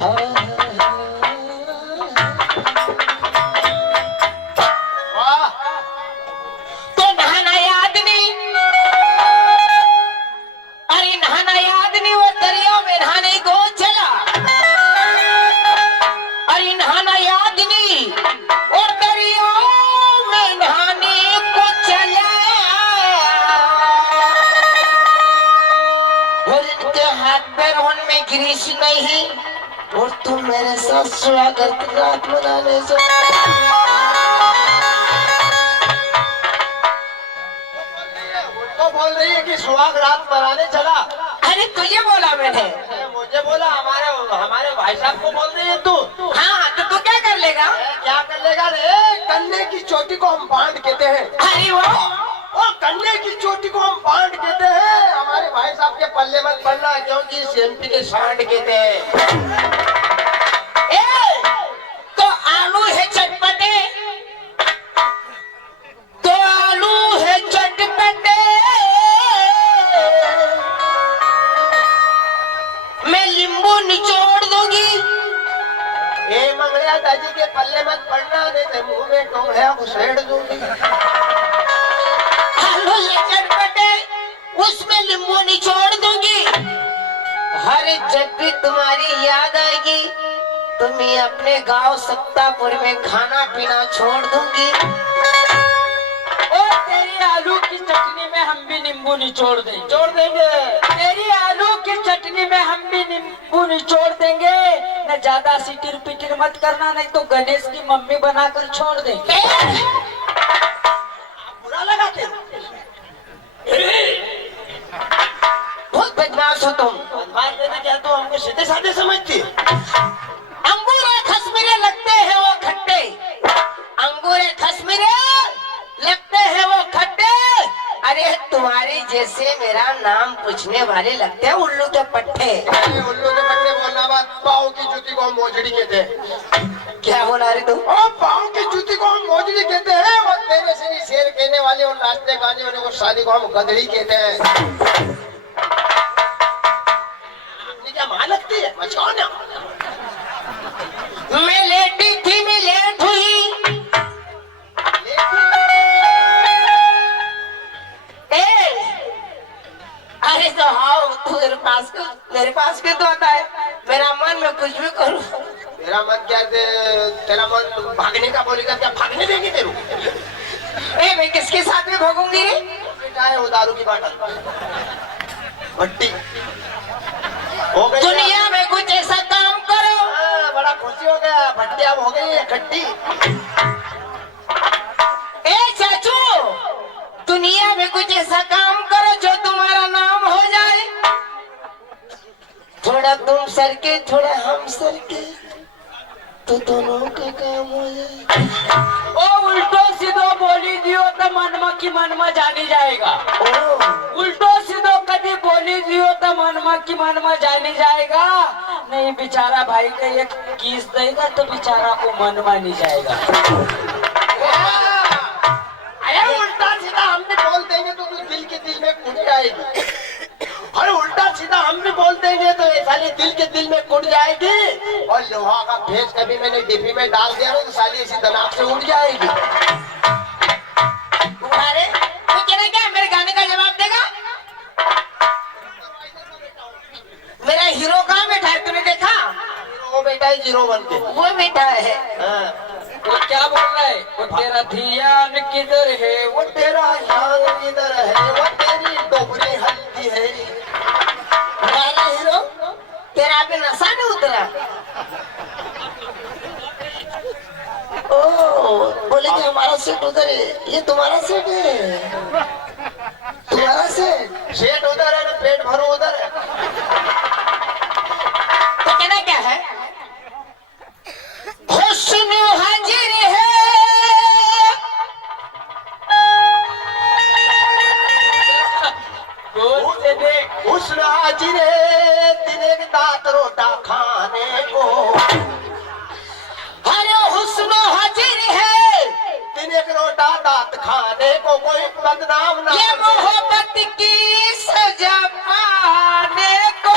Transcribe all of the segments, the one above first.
तो नहाना याद नहीं। अरे नहाना याद नहीं, वो दरिया में नहाने को चला। अरे नहाना याद नहीं और दरिया में नहाने को चला। और इनके हाथ पैरों में ग्रीस नहीं और तुम मेरे साथ स्वागत रात मनाने चलो। बोल रही है कि सुहाग रात मनाने चला। अरे तुझे बोला मैंने। मुझे बोला हमारे भाई साहब को बोल रही है तू। हाँ तो तू क्या कर लेगा? क्या कर लेगा रे? कन्ने की चोटी को हम बांध कहते हैं। अरे वो कन्ने की चोटी को हम बांध कहते हैं। हमारे भाई साहब के पल्ले मत पड़ना क्योंकि सेम्पी के सांड कहते हैं। तो आलू है चटपटे, तो आलू है चटपटे, मैं नींबू निचोड़ दूंगी। ए मंगलिया दादी के पल्ले मत पड़ना नहीं तो मुंह में टोंगड़िया घुसेड़ दूंगी। आलू है चटपटे, उसमें नींबू निचोड़ दूंगी। हर जब भी तुम्हारी याद आएगी तो मैं अपने गांव सत्तापुर में खाना पीना छोड़ दूंगी। और तेरी आलू की चटनी में हम भी नींबू निचोड़ देंगे। छोड़ देंगे। तेरी आलू की चटनी में हम भी नींबू निचोड़ देंगे। न ज्यादा सिटिर पिटिर मत करना, नहीं तो गणेश की मम्मी बनाकर छोड़ देंगे। बुरा लगा के बहुत बदमाश हो तुम। बदमाश देने क्या तो हमको सीधे साधे समझती है। अंगूरे खसमीरे लगते हैं वो खट्टे, अंगूरे खसमीरे लगते हैं वो खट्टे। अरे तुम्हारे जैसे मेरा नाम पूछने वाले लगते हैं उल्लू के पट्टे। उल्लू के पट्टे बोलना बात। पाँव की जूती को हम मोजड़ी कहते हैं। क्या बोला रे तुम? पाँव की जूती को हम मोजड़ी कहते हैं और तेरे से नहीं शेर कहने वाले और नाचने गाने वाले को शादी को हम गदड़ी कहते हैं। क्या मां लगती है? मचाओ ना। मैं लेटी थी, मैं लेट हुई। अरे तो हाँ, तू मेरे पास क्यों तो आता है? मेरा मन में कुछ भी करूं। तेरा मन क्या? तेरा मन भागने का बोलेगा क्या? भागने देगी तेरू? मैं किसके साथ में भागूंगी रे? बेटा है वो दारू की बाटल भट्टी हो गई। दुनिया में कुछ ऐसा काम करो। बड़ा खुशी हो गया। भट्टी अब हो गई है खट्टी। चाचू, दुनिया में कुछ ऐसा काम करो जो तुम्हारा नाम हो जाए। थोड़ा तुम सर के थोड़ा हम सर के, तो दोनों का काम हो जाए। ओ उल्टो सीधो बोली दियो तो मनमा की मनमा जानी जाएगा। उल्टो सीधो कभी बोली दियो तो मनमा की मनमा जानी जाएगा। नहीं बेचारा भाई का एक किस देगा तो बेचारा को मनमा नहीं जाएगा। अरे उल्टा सीधा हम भी बोल देंगे तो दिल के दिल में कुट जाएगी। अरे उल्टा सीधा हम भी बोल देंगे तो ये साली दिल के दिल में कुट जाएगी। और लोहा का फेस कभी मैंने डिब्बी में डाल दिया तो साली ऐसी दनाक से उड़ जाएगी। अरे तू कह रहा क्या? मेरे गाने का जवाब देगा? मेरा हीरो कहाँ बैठा है, तूने देखा? वो बेटा है 01 के। वो बैठा है। वो क्या बोल रहा है? वो तेरा ध्यान किधर है? वो तेरा ध्यान किधर है? वो तेरी डोबरी हल्दी है। मेरा हीरो तेरा अभी नशा नहीं उतरा? ओ बोले कि हमारा सेट उधर है। ये तुम्हारा सेट है? तुम्हारा सेट? सेठ उधर है ना, पेट भरो उधर है। तो कहना क्या है? हुस्न हाजिर है, हुस्न हाजिर है, तेरे दांत रोटा खाने को। अरे हुस्न हाजिर है, तेरे रोटा दांत खाने को। कोई बदनाम ना ये मोहब्बत की सजा पाने को।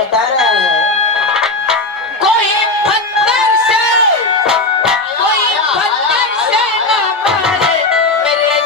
बता रहा है कोई पत्थर से ना मारे मेरे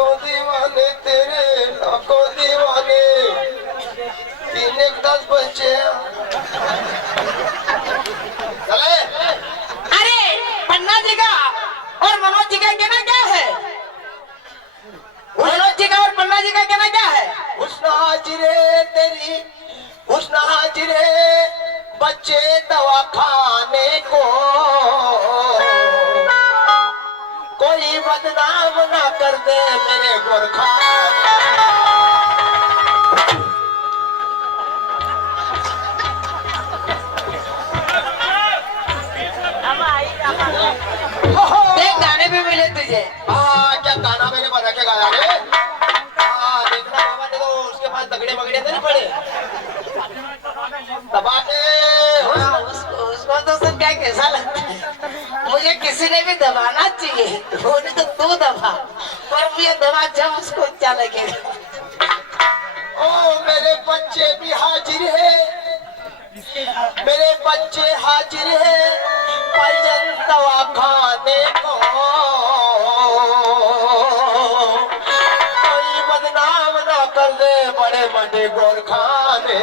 लाखों दीवाने तेरे, लाखों दीवाने, 3-10 बच्चे। चले। अरे पन्ना जी का और मनोज जी का कहना क्या है? मनोज जी का और पन्ना जी का कहना क्या है? हुस्न हाजिरे तेरी, हुस्न हाजिरे, बच्चे दवा खाने को कोई बदनाम ना कर दे मेरे गोरखा। देख गाने भी मिले तुझे। क्या गाना मैंने बना के गाया रे? देखना बाबा ने तो उसके पास तगड़े बगड़े तो नहीं पड़े दबा के। उसको तो सब क्या कैसा लगता है? मुझे किसी ने भी दबाना चाहिए, बोले तो तू दबा, पर मुझे दबा जब उसको अच्छा लगेगा। ओ मेरे बच्चे भी हाजिर है, मेरे बच्चे हाजिर है, पजन दवा खाने को कोई बदनाम ना कर दे बड़े बड़े गोरखाने।